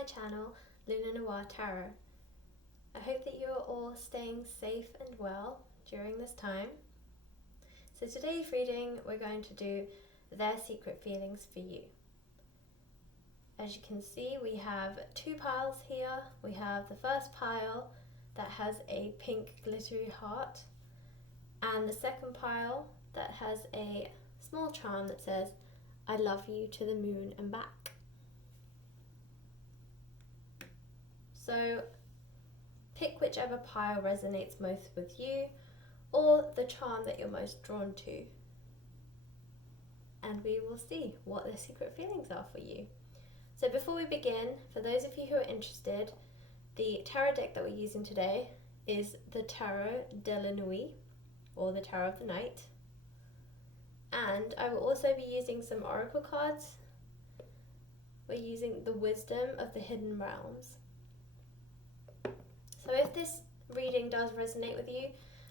my channel, Luna Noir Tarot. I hope that you are all staying safe and well during this time. So today's reading, we're going to do their secret feelings for you. As you can see, we have two piles here. We have the first pile that has a pink glittery heart, and the second pile that has a small charm that says, I love you to the moon and back. So pick whichever pile resonates most with you, or the charm that you're most drawn to, and we will see what the secret feelings are for you. So before we begin, for those of you who are interested, the tarot deck that we're using today is the Tarot de la Nuit, or the Tarot of the Night. And I will also be using some oracle cards. We're using the Wisdom of the Hidden Realms. So if this reading does resonate with you,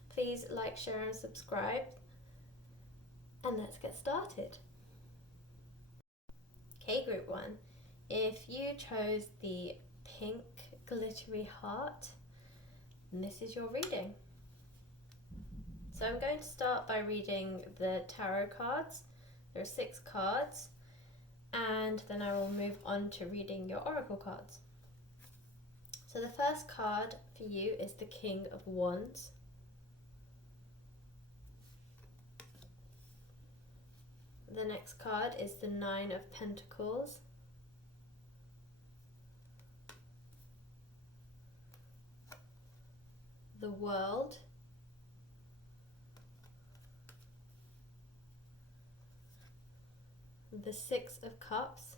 please like, share and subscribe. And let's get started. Okay, group 1. If you chose the pink glittery heart, then this is your reading. So I'm going to start by reading the tarot cards. There are 6 cards, and then I will move on to reading your oracle cards. So the first card for you is the King of Wands. The next card is the Nine of Pentacles. The World. The Six of Cups.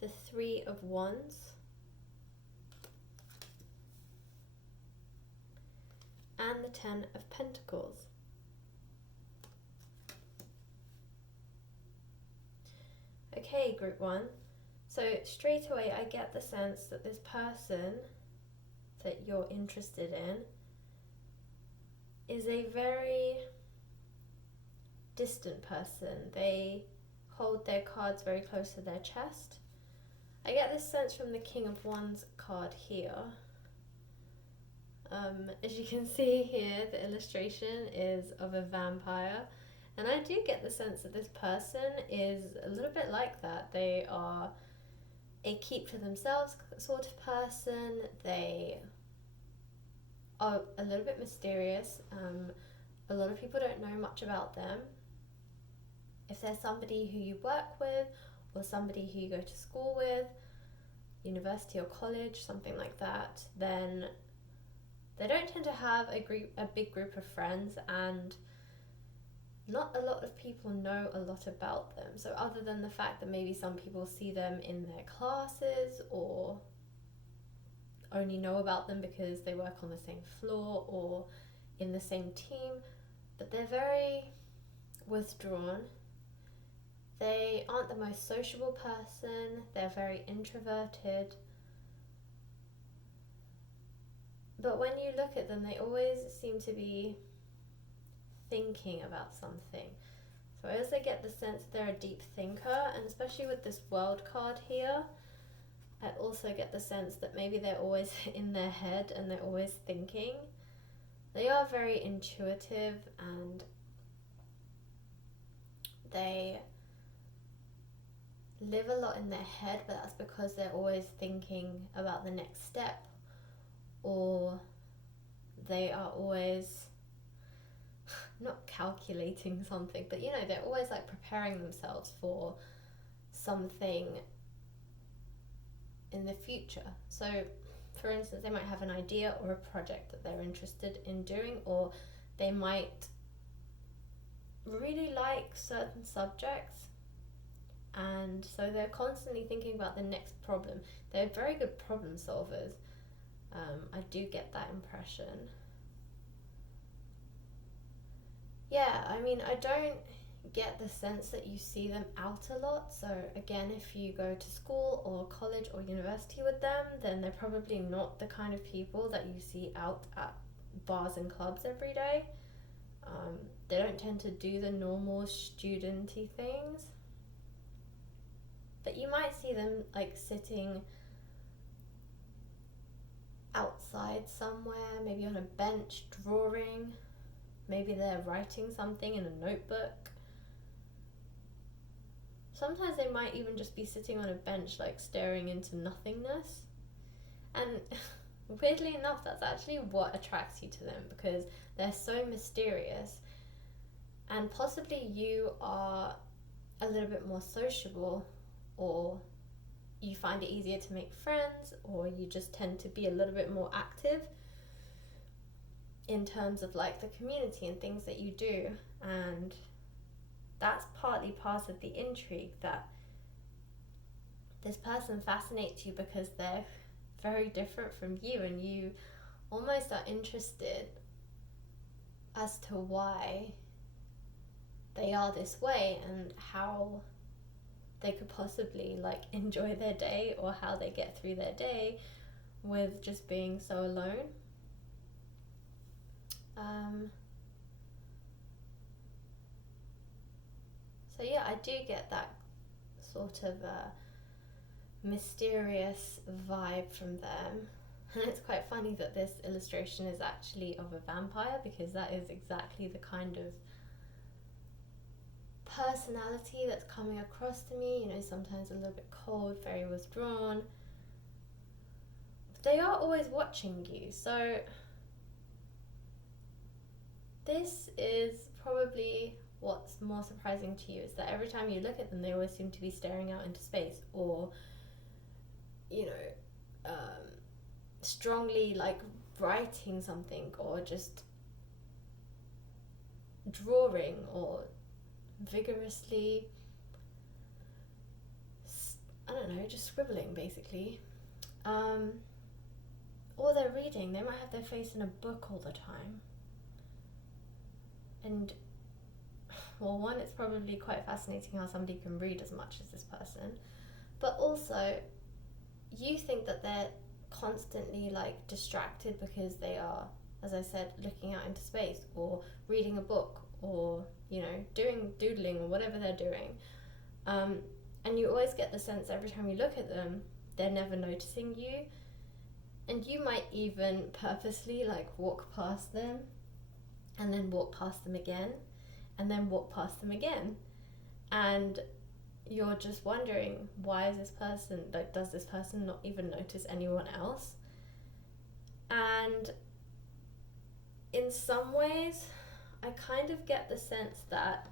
The Three of Wands. And the Ten of Pentacles. Okay, group 1. So straight away I get the sense that this person that you're interested in is a very distant person. They hold their cards very close to their chest. I get this sense from the King of Wands card here. As you can see here, the illustration is of a vampire, and I do get the sense that this person is a little bit like that. They are a keep to themselves sort of person. They are a little bit mysterious. A lot of people don't know much about them. If there's somebody who you work with, or somebody who you go to school with, university or college, something like that, then they don't tend to have a big group of friends, and not a lot of people know a lot about them. So other than the fact that maybe some people see them in their classes, or only know about them because they work on the same floor or in the same team, but they're very withdrawn. They aren't the most sociable person. They're very introverted. But when you look at them, they always seem to be thinking about something. So I also get the sense that they're a deep thinker, and especially with this World card here, I also get the sense that maybe they're always in their head and they're always thinking. They are very intuitive, and they live a lot in their head, but that's because they're always thinking about the next step, or they are always not calculating something, but they're always like preparing themselves for something in the future. So for instance, they might have an idea or a project that they're interested in doing, or they might really like certain subjects, and so they're constantly thinking about the next problem. They're very good problem solvers. I do get that impression. Yeah, I mean, I don't get the sense that you see them out a lot. So again, if you go to school or college or university with them, then they're probably not the kind of people that you see out at bars and clubs every day. They don't tend to do the normal studenty things. But you might see them like sitting outside somewhere, maybe on a bench drawing. Maybe they're writing something in a notebook. Sometimes they might even just be sitting on a bench, like staring into nothingness. And weirdly enough, that's actually what attracts you to them, because they're so mysterious. And possibly you are a little bit more sociable, or you find it easier to make friends, or you just tend to be a little bit more active in terms of like the community and things that you do. And that's partly part of the intrigue, that this person fascinates you because they're very different from you, and you almost are interested as to why they are this way and how they could possibly like enjoy their day, or how they get through their day with just being so alone. So yeah, I do get that sort of mysterious vibe from them. And it's quite funny that this illustration is actually of a vampire, because that is exactly the kind of personality that's coming across to me. You know, sometimes a little bit cold, very withdrawn. They are always watching you. So this is probably what's more surprising to you, is that every time you look at them, they always seem to be staring out into space, or, you know, strongly like writing something, or just drawing, or vigorously, I don't know, just scribbling basically. Or they're reading. They might have their face in a book all the time. And well, one, it's probably quite fascinating how somebody can read as much as this person, but also you think that they're constantly like distracted because they are, as I said, looking out into space, or reading a book, or, you know, doing doodling, or whatever they're doing. And you always get the sense every time you look at them, they're never noticing you. And you might even purposely like walk past them, and then walk past them again, and then walk past them again. And you're just wondering, why is this person, like, does this person not even notice anyone else? And in some ways, I kind of get the sense that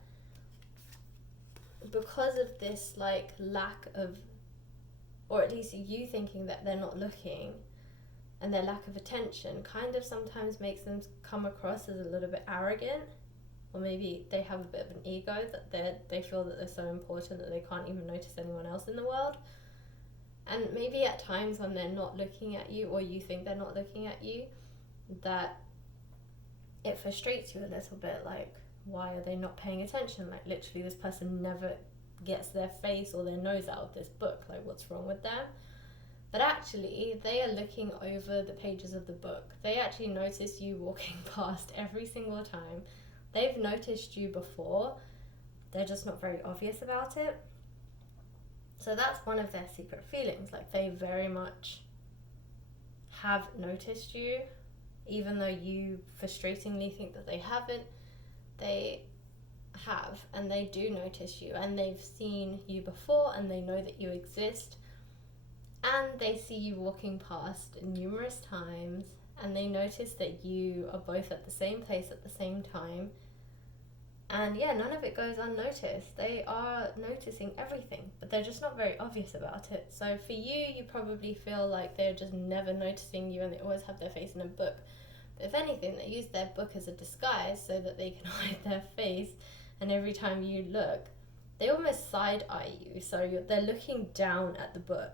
because of this like lack of, or at least you thinking that they're not looking, and their lack of attention kind of sometimes makes them come across as a little bit arrogant, or maybe they have a bit of an ego, that they feel that they're so important that they can't even notice anyone else in the world. And maybe at times when they're not looking at you, or you think they're not looking at you, that it frustrates you a little bit, like, why are they not paying attention? Like, literally this person never gets their face or their nose out of this book, like, what's wrong with them? But actually, they are looking over the pages of the book. They actually notice you walking past every single time. They've noticed you before. They're just not very obvious about it. So that's one of their secret feelings. Like, they very much have noticed you, even though you frustratingly think that they haven't. They have, and they do notice you, and they've seen you before, and they know that you exist. And they see you walking past numerous times, and they notice that you are both at the same place at the same time. And yeah, none of it goes unnoticed. They are noticing everything, but they're just not very obvious about it. So for you, you probably feel like they're just never noticing you, and they always have their face in a book. But if anything, they use their book as a disguise so that they can hide their face, and every time you look, they almost side-eye you. So they're looking down at the book,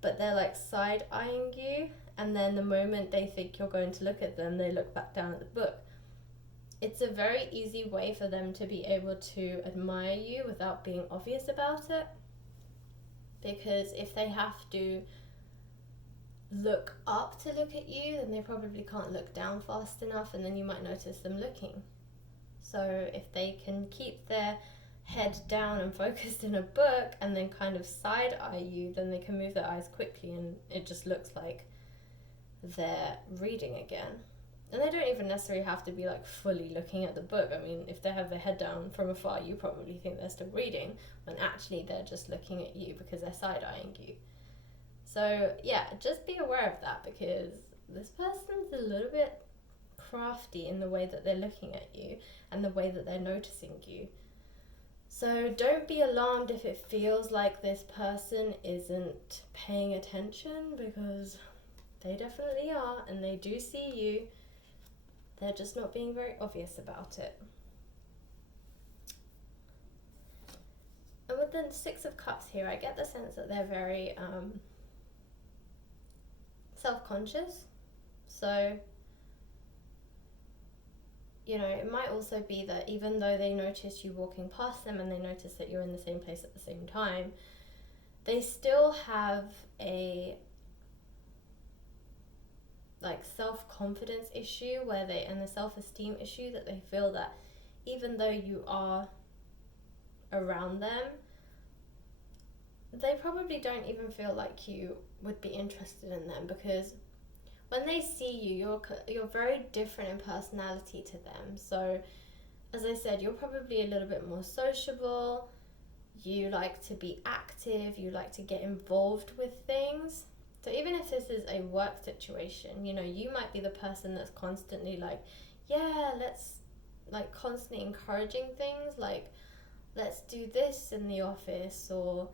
but they're like side-eyeing you, and then the moment they think you're going to look at them, they look back down at the book. It's a very easy way for them to be able to admire you without being obvious about it, because if they have to look up to look at you, then they probably can't look down fast enough, and then you might notice them looking. So if they can keep their head down and focused in a book and then kind of side eye you, then they can move their eyes quickly and it just looks like they're reading again. And they don't even necessarily have to be like fully looking at the book. I mean, if they have their head down from afar, you probably think they're still reading, when actually they're just looking at you because they're side-eyeing you. So yeah, just be aware of that, because this person's a little bit crafty in the way that they're looking at you and the way that they're noticing you. So don't be alarmed if it feels like this person isn't paying attention, because they definitely are, and they do see you. They're just not being very obvious about it. And with the Six of Cups here, I get the sense that they're very self-conscious. So, you know, it might also be that even though they notice you walking past them and they notice that you're in the same place at the same time, they still have a like self-confidence issue and the self-esteem issue, that they feel that even though you are around them, they probably don't even feel like you would be interested in them, because when they see you, you're very different in personality to them. So as I said, you're probably a little bit more sociable, you like to be active, you like to get involved with things. So even if this is a work situation, you know, you might be the person that's constantly like, yeah, let's, like, constantly encouraging things, like, let's do this in the office, or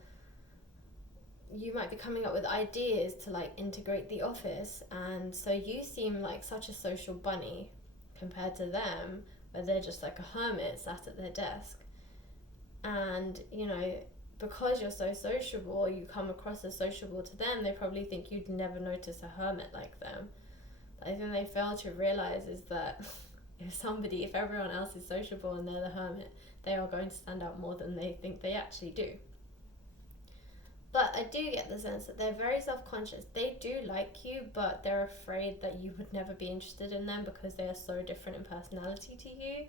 you might be coming up with ideas to like integrate the office. And so you seem like such a social bunny compared to them, where they're just like a hermit sat at their desk. And, you know, because you're so sociable, you come across as sociable to them, they probably think you'd never notice a hermit like them. But I think they fail to realize is that if everyone else is sociable and they're the hermit, they are going to stand out more than they think they actually do. But I do get the sense that they're very self-conscious. They do like you, but they're afraid that you would never be interested in them because they are so different in personality to you.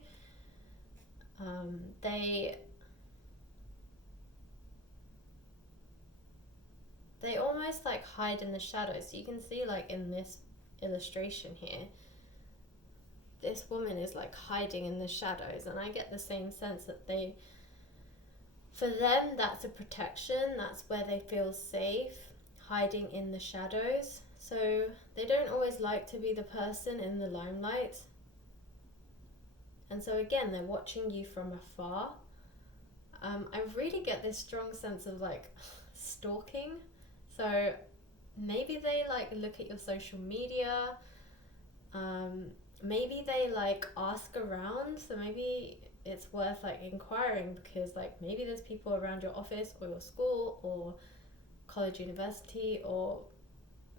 They almost like hide in the shadows. So you can see, like, in this illustration here, this woman is like hiding in the shadows, and I get the same sense that for them, that's a protection. That's where they feel safe, hiding in the shadows. So they don't always like to be the person in the limelight. And so again, they're watching you from afar. I really get this strong sense of like stalking. So maybe they like look at your social media. Maybe they like ask around. So maybe it's worth like inquiring, because like maybe there's people around your office or your school or college, university, or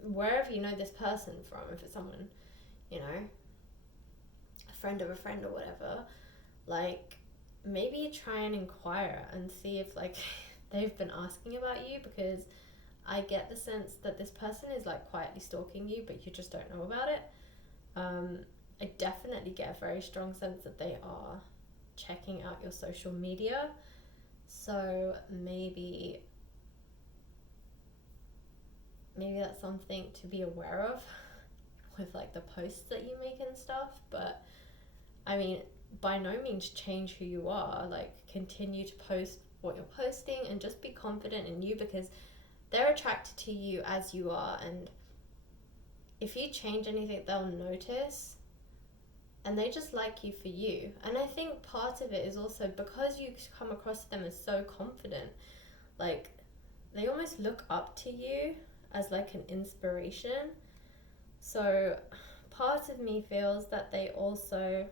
wherever you know this person from. If it's someone, you know, a friend of a friend or whatever, like maybe try and inquire and see if like they've been asking about you, because I get the sense that this person is like quietly stalking you, but you just don't know about it. I definitely get a very strong sense that they are checking out your social media. So maybe that's something to be aware of with like the posts that you make and stuff. But I mean, by no means change who you are. Like, continue to post what you're posting and just be confident in you, because they're attracted to you as you are. And if you change anything, they'll notice, and they just like you for you. And I think part of it is also because you come across them as so confident, like they almost look up to you as like an inspiration. So part of me feels that they also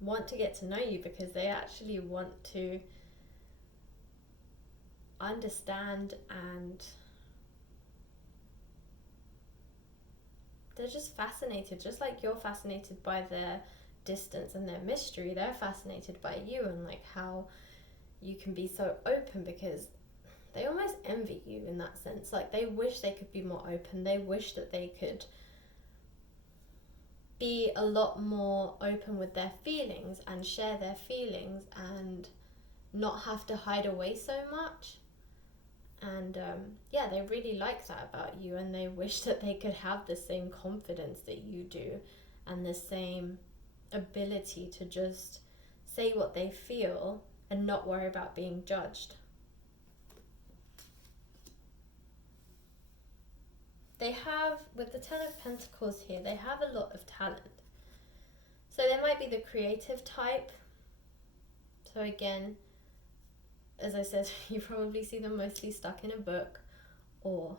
want to get to know you, because they actually want to understand, and they're just fascinated, just like you're fascinated by their distance and their mystery. They're fascinated by you and like how you can be so open, because they almost envy you in that sense. Like, they wish they could be more open. They wish that they could be a lot more open with their feelings and share their feelings and not have to hide away so much. And yeah, they really like that about you, and they wish that they could have the same confidence that you do and the same ability to just say what they feel and not worry about being judged. They have, with the Ten of Pentacles here, they have a lot of talent. So they might be the creative type. So again, as I said, you probably see them mostly stuck in a book or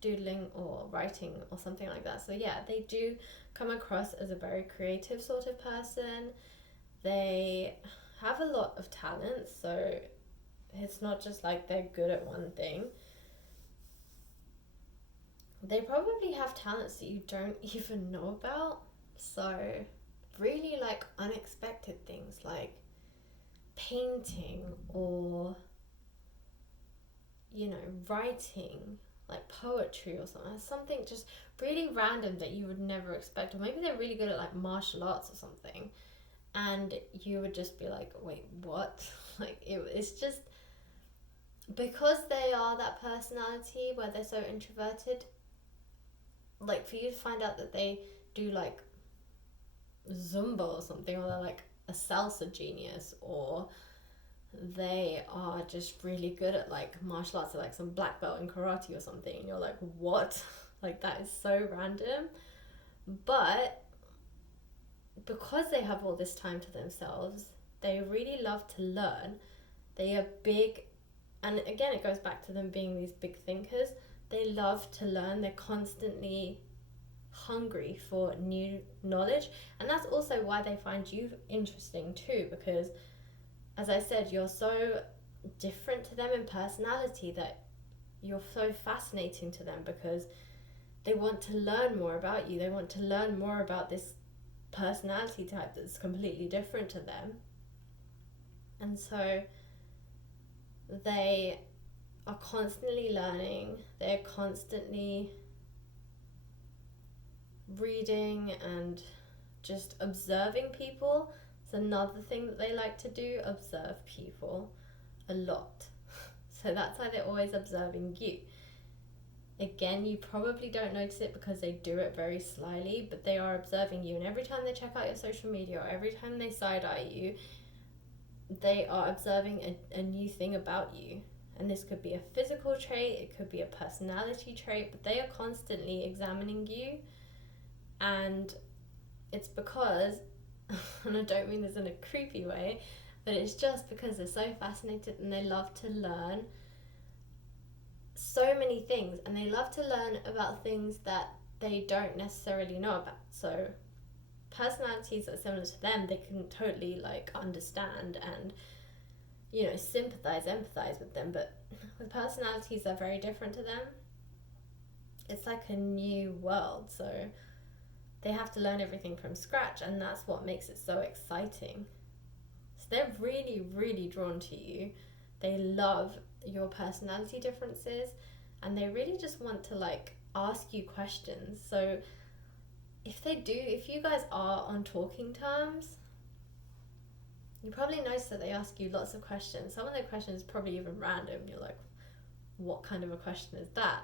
doodling or writing or something like that. So yeah, they do come across as a very creative sort of person. They have a lot of talent, so it's not just like they're good at one thing. They probably have talents that you don't even know about. So really like unexpected things like painting or, you know, writing, like poetry or something just really random that you would never expect. Or maybe they're really good at like martial arts or something, and you would just be like, wait, what? Like it's just because they are that personality where they're so introverted. Like for you to find out that they do like Zumba or something, or they're like a salsa genius, or they are just really good at like martial arts, or like some black belt in karate or something, and you're like, what? Like that is so random. But because they have all this time to themselves, they really love to learn. They are big, and again it goes back to them being these big thinkers. They love to learn. They're constantly hungry for new knowledge, and that's also why they find you interesting too, because as I said, you're so different to them in personality that you're so fascinating to them, because they want to learn more about you. They want to learn more about this personality type that's completely different to them. And so they are constantly learning. They're constantly reading and just observing people. It's another thing that they like to do, observe people a lot. So that's why they're always observing you. Again, you probably don't notice it because they do it very slyly, but they are observing you. And every time they check out your social media, or every time they side-eye you, they are observing a new thing about you. And this could be a physical trait, it could be a personality trait, but they are constantly examining you. And it's because, and I don't mean this in a creepy way, but it's just because they're so fascinated and they love to learn so many things, and they love to learn about things that they don't necessarily know about. So personalities that are similar to them, they can totally like understand and, you know, sympathize, empathize with them. But with personalities that are very different to them, it's like a new world. So they have to learn everything from scratch, and that's what makes it so exciting. So they're really, really drawn to you. They love your personality differences, and they really just want to like ask you questions. So if you guys are on talking terms, you probably notice that they ask you lots of questions. Some of the questions probably even random. You're like, what kind of a question is that?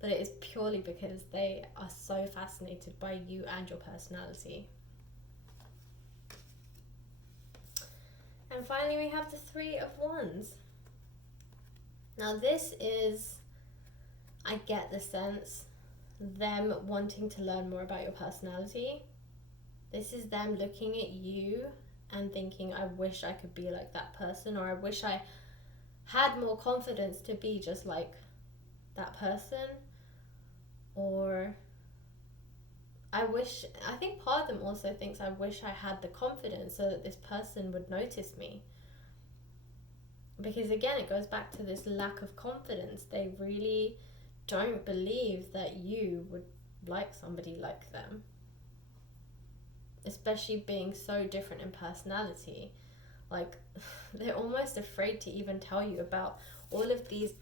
But it is purely because they are so fascinated by you and your personality. And finally, we have the Three of Wands. Now this is, I get the sense, them wanting to learn more about your personality. This is them looking at you and thinking, I wish I could be like that person, or I wish I had more confidence to be just like that person. Or I think part of them also thinks, I wish I had the confidence so that this person would notice me. Because again, it goes back to this lack of confidence. They really don't believe that you would like somebody like them, especially being so different in personality. Like, they're almost afraid to even tell you about all of these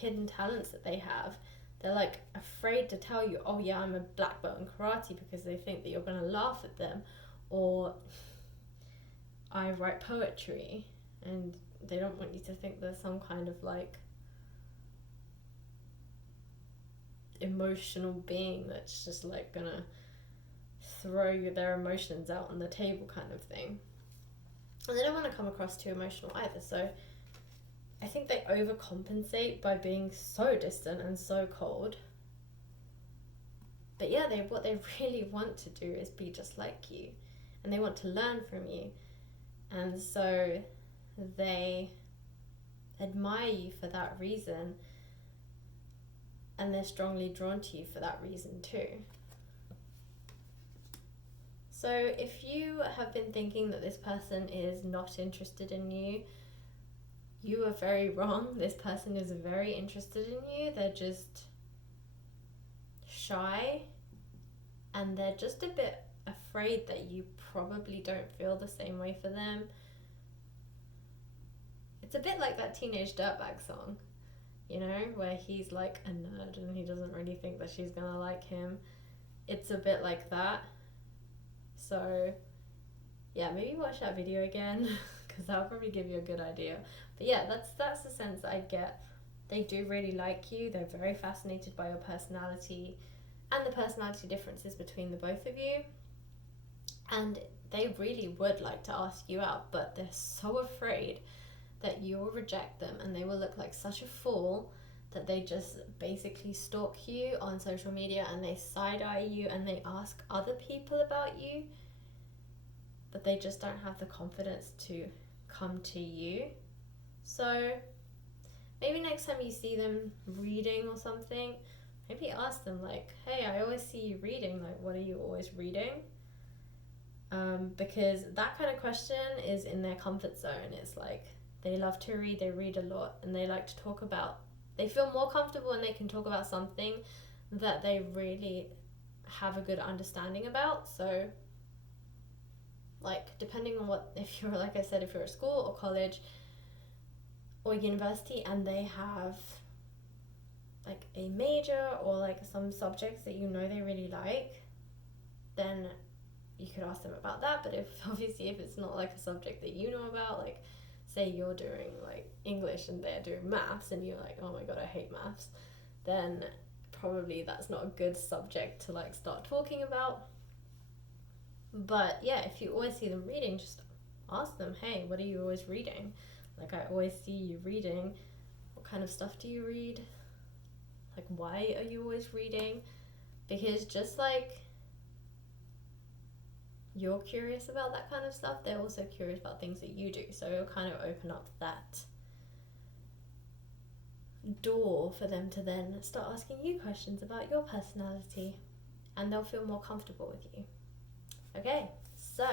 hidden talents that they have, they're like afraid to tell you, oh yeah, I'm a black belt in karate, because they think that you're going to laugh at them, or I write poetry, and they don't want you to think there's some kind of like emotional being that's just like gonna throw their emotions out on the table kind of thing. And they don't want to come across too emotional either, so I think they overcompensate by being so distant and so cold. But yeah, what they really want to do is be just like you, and they want to learn from you, and so they admire you for that reason, and they're strongly drawn to you for that reason too. So if you have been thinking that this person is not interested in you, you are very wrong. This person is very interested in you. They're just shy, and they're just a bit afraid that you probably don't feel the same way for them. It's a bit like that Teenage Dirtbag song, you know, where he's like a nerd and he doesn't really think that she's gonna like him. It's a bit like that. So yeah, maybe watch that video again, because that'll probably give you a good idea. But yeah, that's the sense I get. They do really like you. They're very fascinated by your personality and the personality differences between the both of you, and they really would like to ask you out, but they're so afraid that you'll reject them, and they will look like such a fool that they just basically stalk you on social media, and they side-eye you, and they ask other people about you, but they just don't have the confidence to come to you. So maybe next time you see them reading or something, maybe ask them like, hey, I always see you reading, like what are you always reading? Because that kind of question is in their comfort zone. It's like they love to read, they read a lot, and they like to talk about, they feel more comfortable when they can talk about something that they really have a good understanding about. So like depending on what, if you're, like I said, if you're at school or college or university and they have like a major or like some subjects that you know they really like, then you could ask them about that. But if obviously if it's not like a subject that you know about, like say you're doing like English and they're doing maths and you're like, oh my god, I hate maths, then probably that's not a good subject to like start talking about. But yeah, if you always see them reading, just ask them, hey, what are you always reading? Like, I always see you reading. What kind of stuff do you read? Like, why are you always reading? Because just like you're curious about that kind of stuff, they're also curious about things that you do. So it'll kind of open up that door for them to then start asking you questions about your personality, and they'll feel more comfortable with you. Okay, so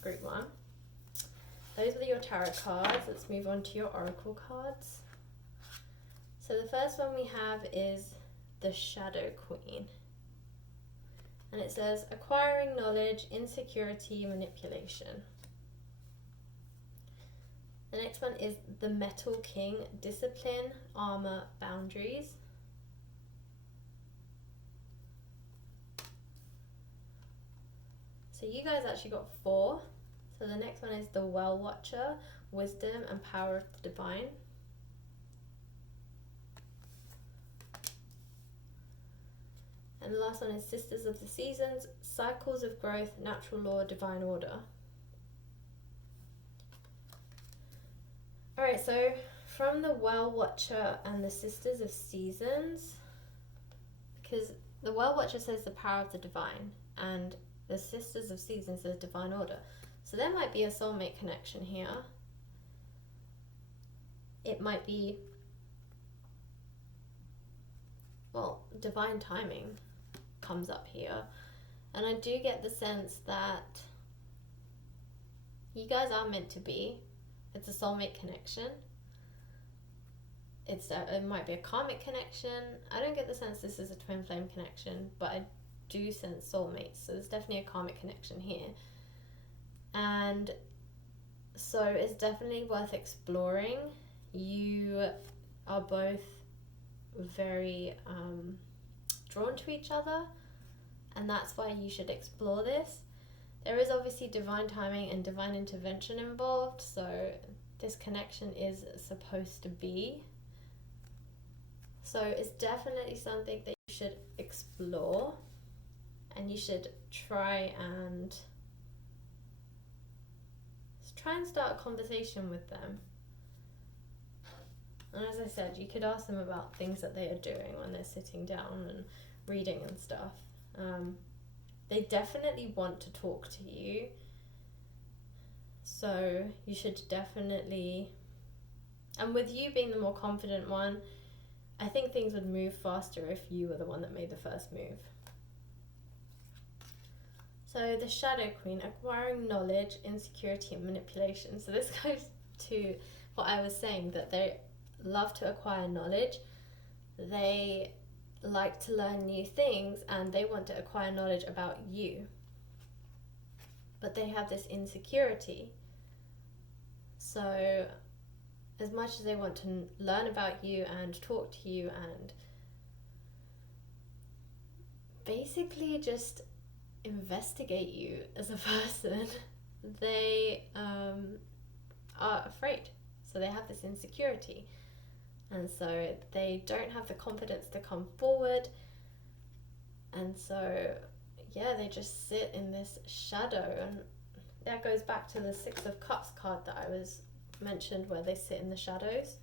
group one, those were your tarot cards. Let's move on to your oracle cards. So the first one we have is the Shadow Queen. And it says, acquiring knowledge, insecurity, manipulation. The next one is the Metal King, discipline, armor, boundaries. So you guys actually got 4. So the next one is the Well Watcher, wisdom and power of the divine. And the last one is Sisters of the Seasons, cycles of growth, natural law, divine order. Alright, so from the Well Watcher and the Sisters of Seasons, because the Well Watcher says the power of the divine, and the Sisters of Seasons says divine order. So there might be a soulmate connection here. It might be, well, divine timing comes up here. And I do get the sense that you guys are meant to be. It's a soulmate connection. It might be a karmic connection. I don't get the sense this is a twin flame connection, but I do sense soulmates. So there's definitely a karmic connection here. And so it's definitely worth exploring. You are both very drawn to each other, and that's why you should explore this. There is obviously divine timing and divine intervention involved, so this connection is supposed to be. So it's definitely something that you should explore, and you should try and start a conversation with them. And as I said, you could ask them about things that they are doing when they're sitting down and reading and stuff. They definitely want to talk to you, so you should definitely, and with you being the more confident one, I think things would move faster if you were the one that made the first move. So the Shadow Queen, acquiring knowledge, insecurity and manipulation. So this goes to what I was saying, that they love to acquire knowledge. They like to learn new things, and they want to acquire knowledge about you, but they have this insecurity. So as much as they want to learn about you and talk to you and basically just investigate you as a person, they are afraid. So they have this insecurity. And so they don't have the confidence to come forward. And so, yeah, they just sit in this shadow. And that goes back to the Six of Cups card that I was mentioned, where they sit in the shadows.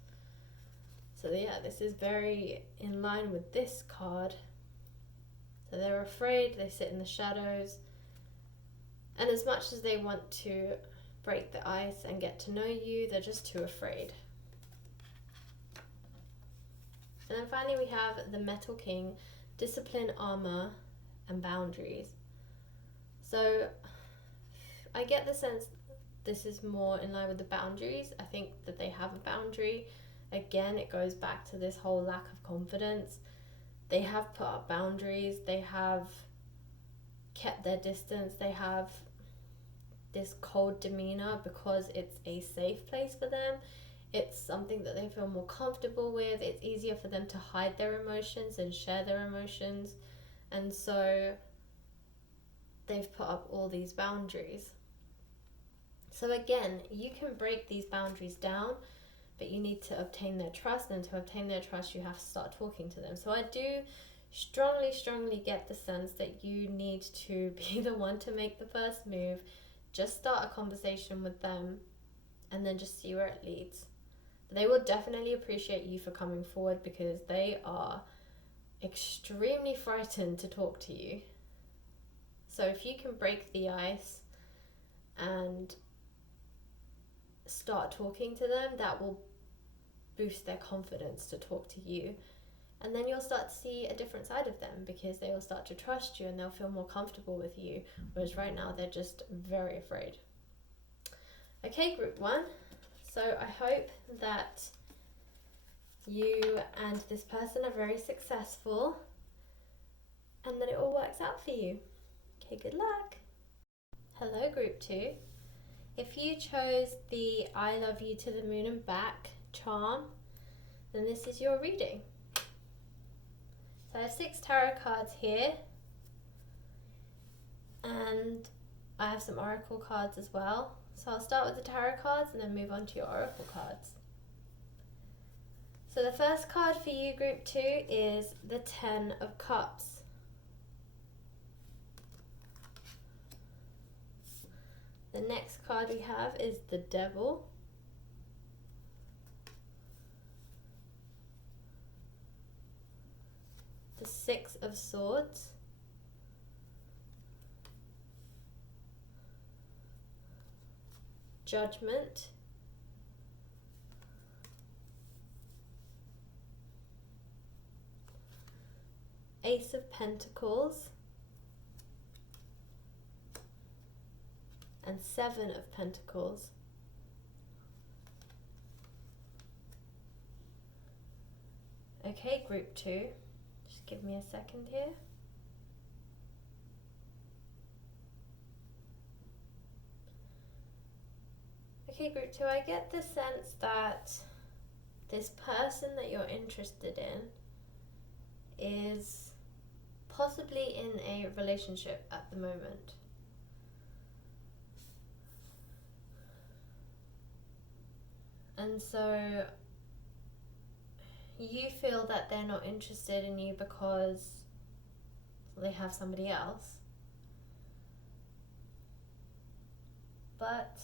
So yeah, this is very in line with this card. So they're afraid, they sit in the shadows. And as much as they want to break the ice and get to know you, they're just too afraid. And then finally we have the Metal King, discipline, armor, and boundaries. So I get the sense this is more in line with the boundaries. I think that they have a boundary. Again, it goes back to this whole lack of confidence. They have put up boundaries. They have kept their distance. They have this cold demeanor because it's a safe place for them. It's something that they feel more comfortable with. It's easier for them to hide their emotions and share their emotions. And so they've put up all these boundaries. So again, you can break these boundaries down, but you need to obtain their trust. And to obtain their trust, you have to start talking to them. So I do strongly get the sense that you need to be the one to make the first move. Just start a conversation with them and then just see where it leads. They will definitely appreciate you for coming forward, because they are extremely frightened to talk to you. So if you can break the ice and start talking to them, that will boost their confidence to talk to you. And then you'll start to see a different side of them, because they will start to trust you and they'll feel more comfortable with you. Whereas right now they're just very afraid. Okay, group 1. So I hope that you and this person are very successful and that it all works out for you. Okay, good luck. Hello, group 2. If you chose the I love you to the moon and back charm, then this is your reading. So I have 6 tarot cards here, and I have some oracle cards as well. So I'll start with the tarot cards and then move on to your oracle cards. So the first card for you, group 2, is the 10 of Cups. The next card we have is the Devil. The 6 of Swords. Judgment. Ace of Pentacles. And 7 of Pentacles. Okay, group 2. Just give me a second here. Okay, group 2, I get the sense that this person that you're interested in is possibly in a relationship at the moment. And so you feel that they're not interested in you because they have somebody else. But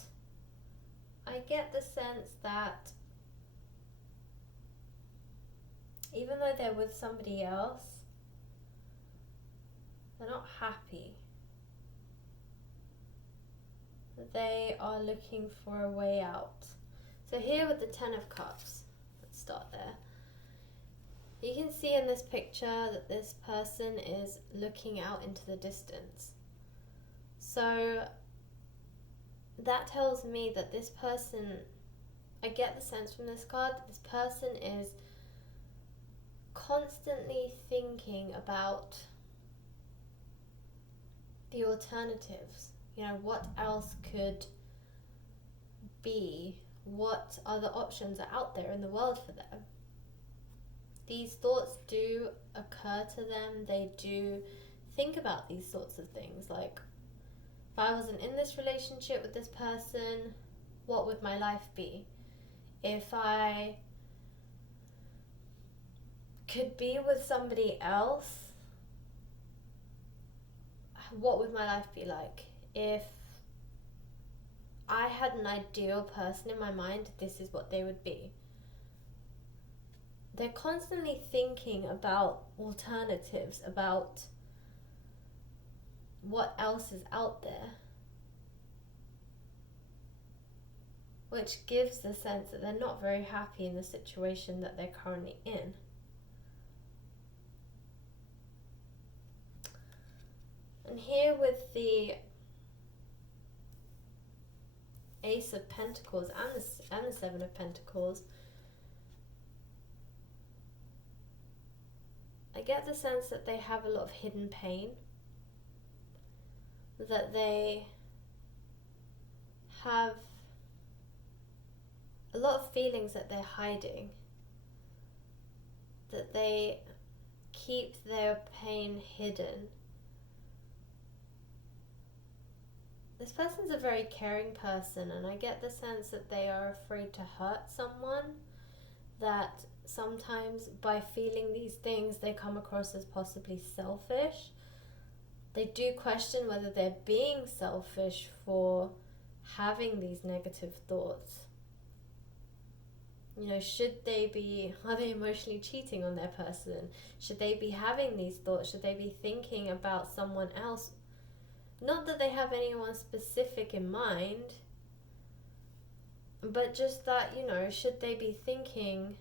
I get the sense that even though they're with somebody else, they're not happy. They are looking for a way out. So here with the Ten of Cups, let's start there. You can see in this picture that this person is looking out into the distance. So that tells me that this person, I get the sense from this card that this person is constantly thinking about the alternatives. You know, what else could be? What other options are out there in the world for them? These thoughts do occur to them. They do think about these sorts of things. Like, if I wasn't in this relationship with this person, what would my life be? If I could be with somebody else, what would my life be like? If I had an ideal person in my mind, this is what they would be. They're constantly thinking about alternatives, about what else is out there, which gives the sense that they're not very happy in the situation that they're currently in. And here with the Ace of Pentacles and the Seven of Pentacles, I get the sense that they have a lot of hidden pain, that they have a lot of feelings that they're hiding, that they keep their pain hidden. This person's a very caring person, and I get the sense that they are afraid to hurt someone, that sometimes by feeling these things they come across as possibly selfish. They do question whether they're being selfish for having these negative thoughts. You know, are they emotionally cheating on their person? Should they be having these thoughts? Should they be thinking about someone else? Not that they have anyone specific in mind, but just that, you know, should they be thinking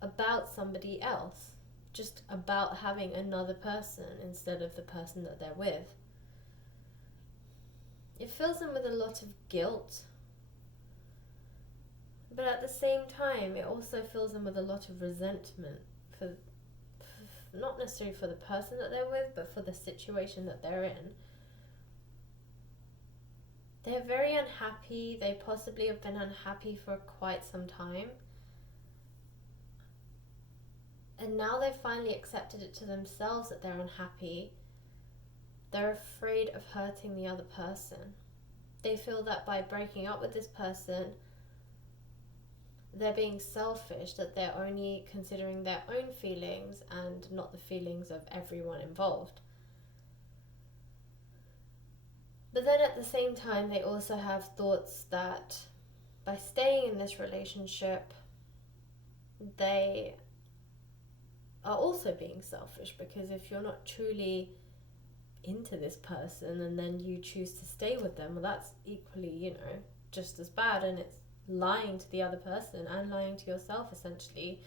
about somebody else? Just about having another person instead of the person that they're with. It fills them with a lot of guilt, but at the same time it also fills them with a lot of resentment for not necessarily for the person that they're with, but for the situation that they're in. They're very unhappy. They possibly have been unhappy for quite some time. And now they've finally accepted it to themselves that they're unhappy. They're afraid of hurting the other person. They feel that by breaking up with this person, they're being selfish, that they're only considering their own feelings and not the feelings of everyone involved. But then at the same time, they also have thoughts that by staying in this relationship, they are also being selfish, because if you're not truly into this person and then you choose to stay with them, well, that's equally, you know, just as bad, and it's lying to the other person and lying to yourself essentially,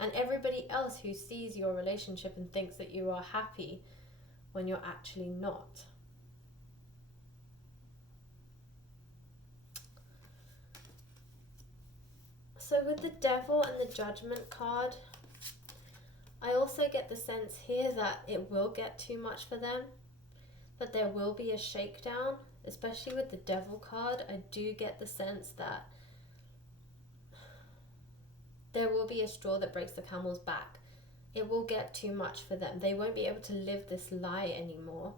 and everybody else who sees your relationship and thinks that you are happy when you're actually not. So with the Devil and the Judgment card, I also get the sense here that it will get too much for them, that there will be a shakedown. Especially with the Devil card, I do get the sense that there will be a straw that breaks the camel's back. it will get too much for them. They won't be able to live this lie anymore.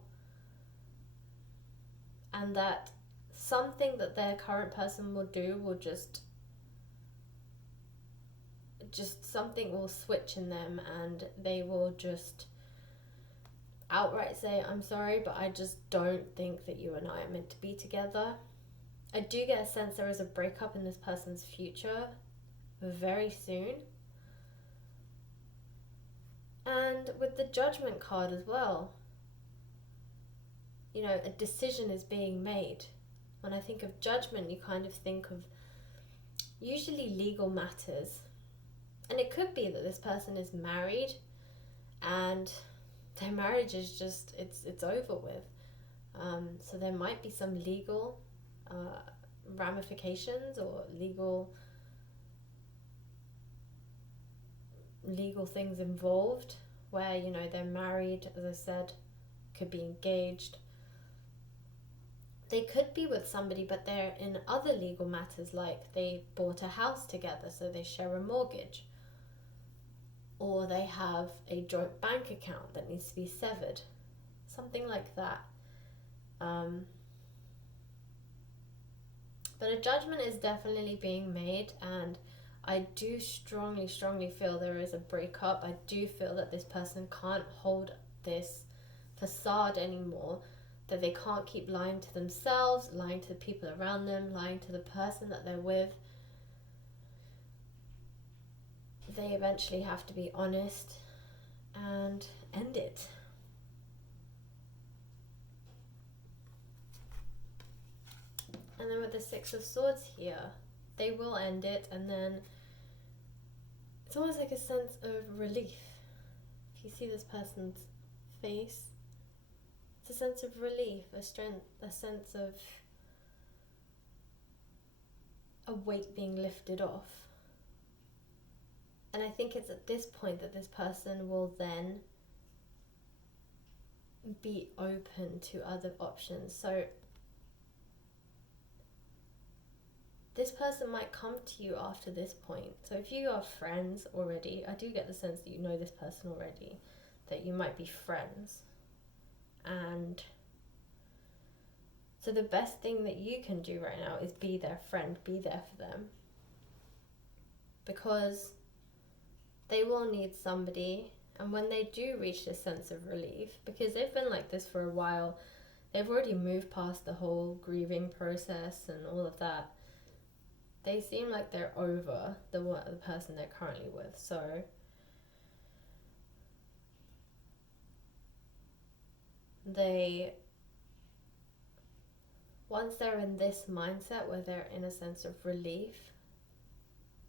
And that something that their current person will do will just something will switch in them, and they will just outright say, I'm sorry, but I just don't think that you and I are meant to be together. I do get a sense there is a breakup in this person's future very soon. And with the Judgment card as well, you know, a decision is being made. When I think of Judgment, you kind of think of usually legal matters. And it could be that this person is married and their marriage is just, it's over with. So there might be some legal ramifications or legal things involved where, you know, they're married, as I said, could be engaged. They could be with somebody, but they're in other legal matters, like they bought a house together, so they share a mortgage. Or they have a joint bank account that needs to be severed. Something like that. But a judgment is definitely being made, and I do strongly feel there is a breakup. I do feel that this person can't hold this facade anymore, that they can't keep lying to themselves, lying to the people around them, lying to the person that they're with. They eventually have to be honest and end it. And then with the Six of Swords here, they will end it, and then it's almost like a sense of relief. If you see this person's face, it's a sense of relief, a strength, a sense of a weight being lifted off. And I think it's at this point that this person will then be open to other options. So this person might come to you after this point. So if you are friends already, I do get the sense that you know this person already, that you might be friends. And so the best thing that you can do right now is be their friend, be there for them. Because they will need somebody, and when they do reach this sense of relief, because they've been like this for a while, they've already moved past the whole grieving process and all of that. They seem like they're over the person they're currently with. So once they're in this mindset where they're in a sense of relief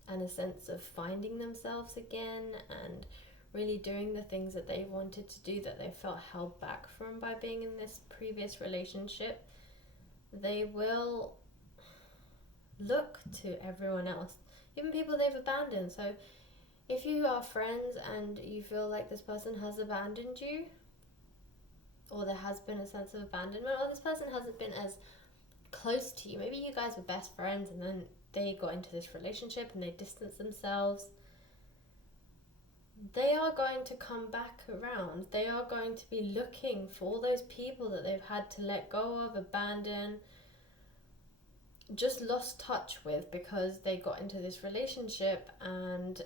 and a sense of finding themselves again and really doing the things that they wanted to do that they felt held back from by being in this previous relationship, they will look to everyone else, even people they've abandoned. So if you are friends and you feel like this person has abandoned you, or there has been a sense of abandonment, or this person hasn't been as close to you, maybe you guys were best friends and then they got into this relationship and they distanced themselves, they are going to come back around. They are going to be looking for all those people that they've had to let go of, abandon, just lost touch with because they got into this relationship and,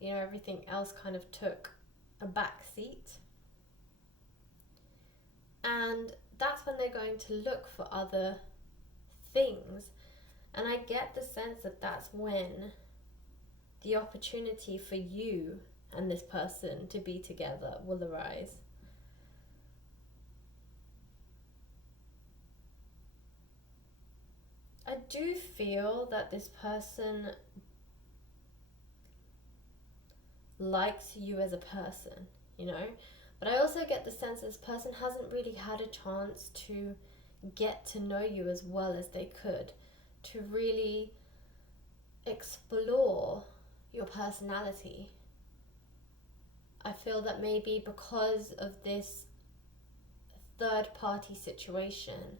you know, everything else kind of took a back seat. And that's when they're going to look for other things. And I get the sense that that's when the opportunity for you and this person to be together will arise. I do feel that this person likes you as a person, you know, but I also get the sense this person hasn't really had a chance to get to know you as well as they could, to really explore your personality. I feel that maybe because of this third party situation,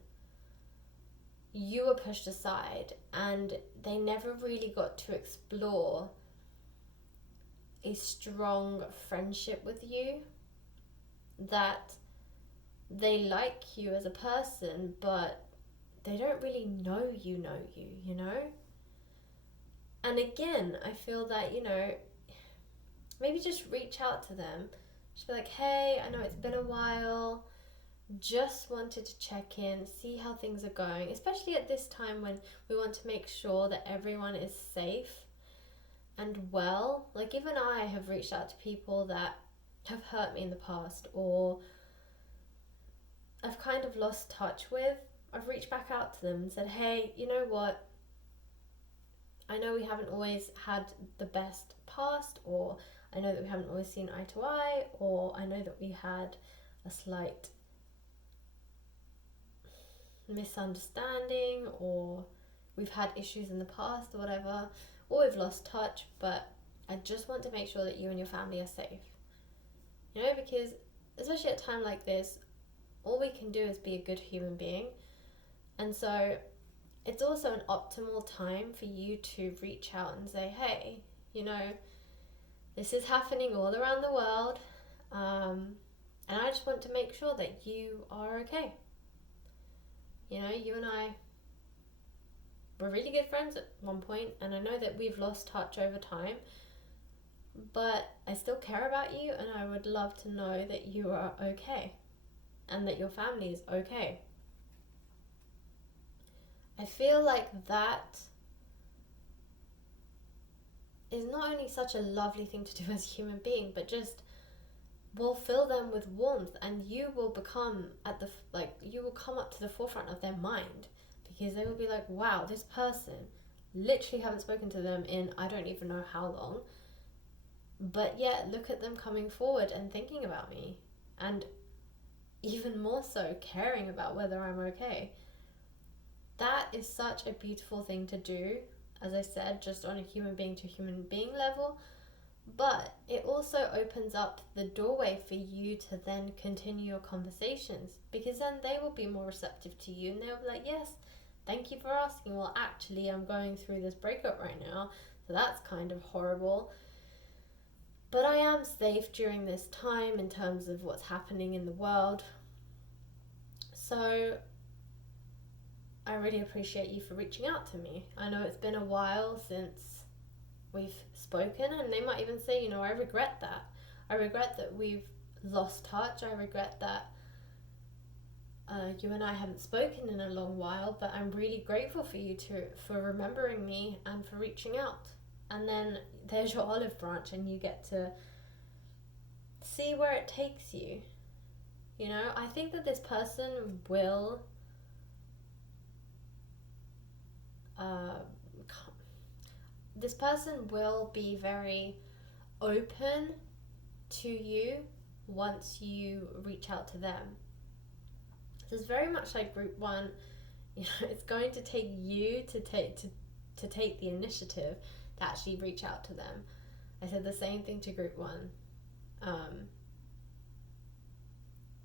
you were pushed aside and they never really got to explore a strong friendship with you, that they like you as a person, but they don't really know you, you know? And again, I feel that, maybe just reach out to them. Just be like, hey, I know it's been a while. Just wanted to check in, see how things are going, especially at this time when we want to make sure that everyone is safe and well. Like, even I have reached out to people that have hurt me in the past, or I've kind of lost touch with. I've reached back out to them and said, hey, you know what? I know we haven't always had the best past, or I know that we haven't always seen eye to eye, or I know that we had a slight misunderstanding, or we've had issues in the past, or whatever, or we've lost touch, but I just want to make sure that you and your family are safe. Because especially at a time like this, all we can do is be a good human being. And so it's also an optimal time for you to reach out and say, hey, this is happening all around the world, and I just want to make sure that you are okay. You and I were really good friends at one point, and I know that we've lost touch over time, but I still care about you, and I would love to know that you are okay and that your family is okay. I feel like that is not only such a lovely thing to do as a human being, but just will fill them with warmth, and you will become you will come up to the forefront of their mind, because they will be like, wow, this person, literally haven't spoken to them in I don't even know how long, but yet look at them coming forward and thinking about me, and even more so caring about whether I'm okay. That is such a beautiful thing to do, as I said, just on a human being to human being level. But it also opens up the doorway for you to then continue your conversations, because then they will be more receptive to you, and they'll be like, yes, thank you for asking. Well, actually, I'm going through this breakup right now, so that's kind of horrible. But I am safe during this time in terms of what's happening in the world. So I really appreciate you for reaching out to me. I know it's been a while since we've spoken, and they might even say, I regret that. I regret that we've lost touch. I regret that you and I haven't spoken in a long while, but I'm really grateful for remembering me and for reaching out. And then there's your olive branch, and you get to see where it takes you. I think that this person will be very open to you once you reach out to them. So it's very much like group one. It's going to take you to take the initiative to actually reach out to them. I said the same thing to group one.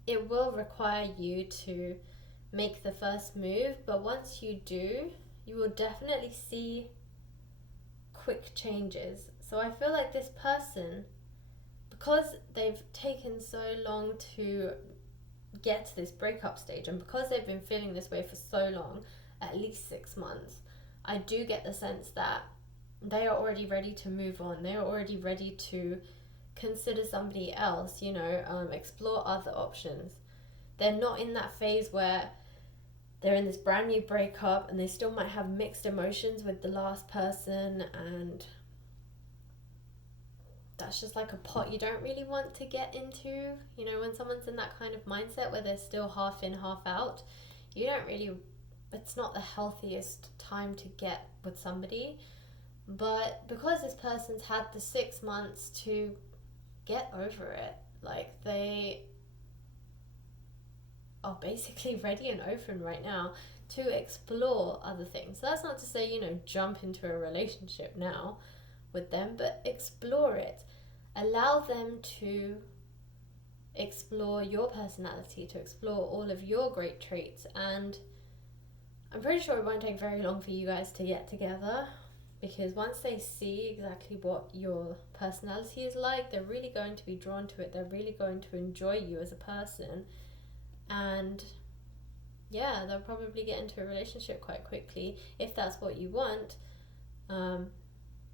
It will require you to make the first move, but once you do, you will definitely see quick changes. So I feel like this person, because they've taken so long to get to this breakup stage, and because they've been feeling this way for so long, at least 6 months, I do get the sense that they are already ready to move on. They are already ready to consider somebody else, explore other options. They're not in that phase where they're in this brand new breakup and they still might have mixed emotions with the last person, and that's just like a pot you don't really want to get into. When someone's in that kind of mindset where they're still half in, half out, it's not the healthiest time to get with somebody. But because this person's had the 6 months to get over it, they are basically ready and open right now to explore other things. So that's not to say, jump into a relationship now with them, but explore it. Allow them to explore your personality, to explore all of your great traits, and I'm pretty sure it won't take very long for you guys to get together, Because once they see exactly what your personality is like, they're really going to be drawn to it. They're really going to enjoy you as a person. And yeah, they'll probably get into a relationship quite quickly if that's what you want,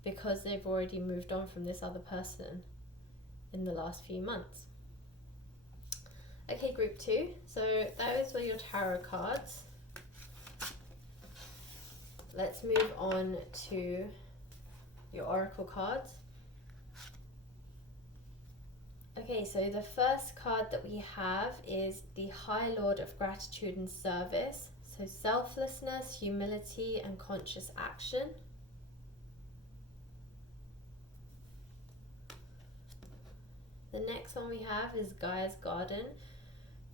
because they've already moved on from this other person in the last few months. Okay, group 2. So those were your tarot cards. Let's move on to your oracle cards. Okay, so the first card that we have is the High Lord of Gratitude and Service. So selflessness, humility, and conscious action. The next one we have is Gaia's Garden.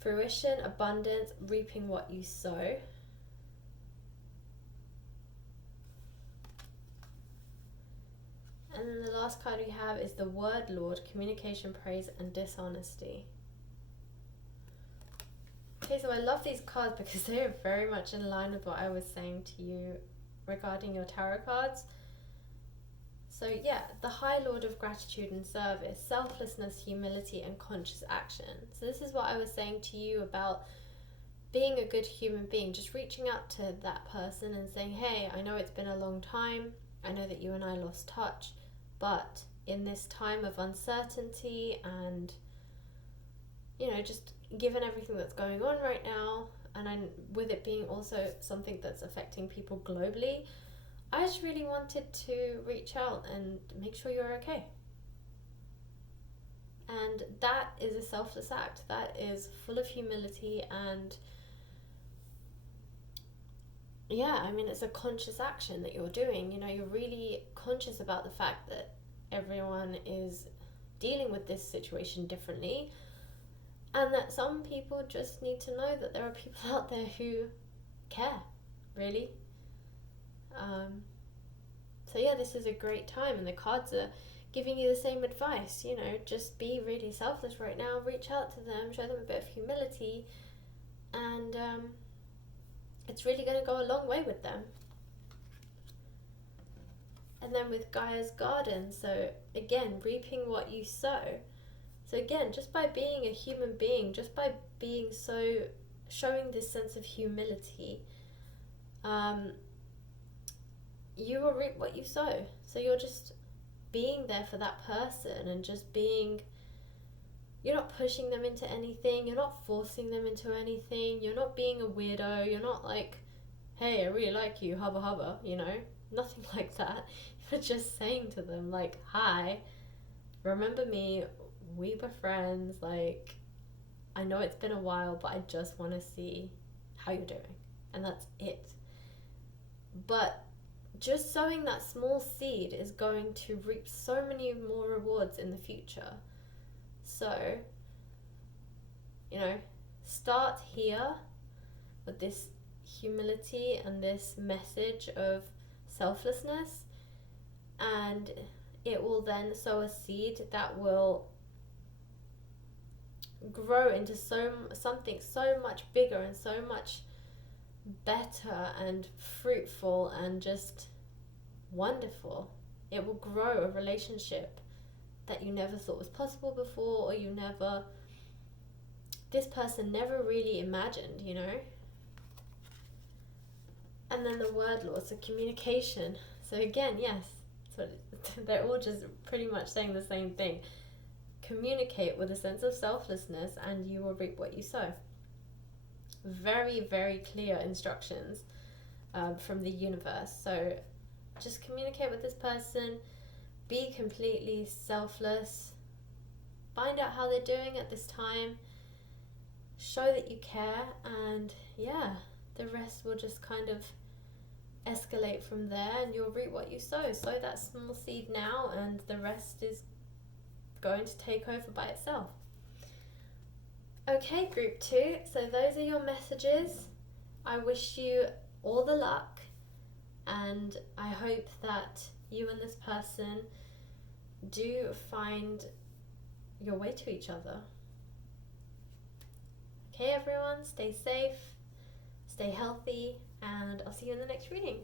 Fruition, abundance, reaping what you sow. And then the last card we have is the Word Lord, communication, praise, and dishonesty. Okay, so I love these cards because they are very much in line with what I was saying to you regarding your tarot cards. So yeah, the High Lord of Gratitude and Service, selflessness, humility, and conscious action. So this is what I was saying to you about being a good human being, just reaching out to that person and saying, hey, I know it's been a long time. I know that you and I lost touch, but in this time of uncertainty and, you know, just given everything that's going on right now, and with it being also something that's affecting people globally, I just really wanted to reach out and make sure you're okay. And that is a selfless act. That is full of humility, and yeah, I mean, it's a conscious action that you're doing. You know, you're really conscious about the fact that everyone is dealing with this situation differently, and that some people just need to know that there are people out there who care, really. So yeah, this is a great time, and the cards are giving you the same advice. You know, just be really selfless right now, reach out to them, show them a bit of humility, and it's really going to go a long way with them. And then with Gaia's Garden, so again, reaping what you sow. So again, just by being a human being, just by being showing this sense of humility, you will reap what you sow. So you're just being there for that person, and just being, you're not pushing them into anything, you're not forcing them into anything, you're not being a weirdo, you're not like, hey, I really like you, hubba hubba, you know, nothing like that. You're just saying to them, like, hi, remember me, we were friends, like, I know it's been a while, but I just want to see how you're doing, and that's it. But just sowing that small seed is going to reap so many more rewards in the future. So, you know, start here with this humility and this message of selflessness, and it will then sow a seed that will grow into something so much bigger and so much better and fruitful and just wonderful. It will grow a relationship that you never thought was possible before, or this person never really imagined, you know. And then the Word Lord, so communication. So again, yes, so they're all just pretty much saying the same thing. Communicate with a sense of selflessness, and you will reap what you sow. Very, very clear instructions from the universe. So just communicate with this person, be completely selfless, find out how they're doing at this time, show that you care, and yeah, the rest will just kind of escalate from there, and you'll reap what you sow. Sow that small seed now, and the rest is going to take over by itself. Okay, group 2, so those are your messages. I wish you all the luck, and I hope that you and this person do find your way to each other. Okay, everyone, stay safe, stay healthy, and I'll see you in the next reading.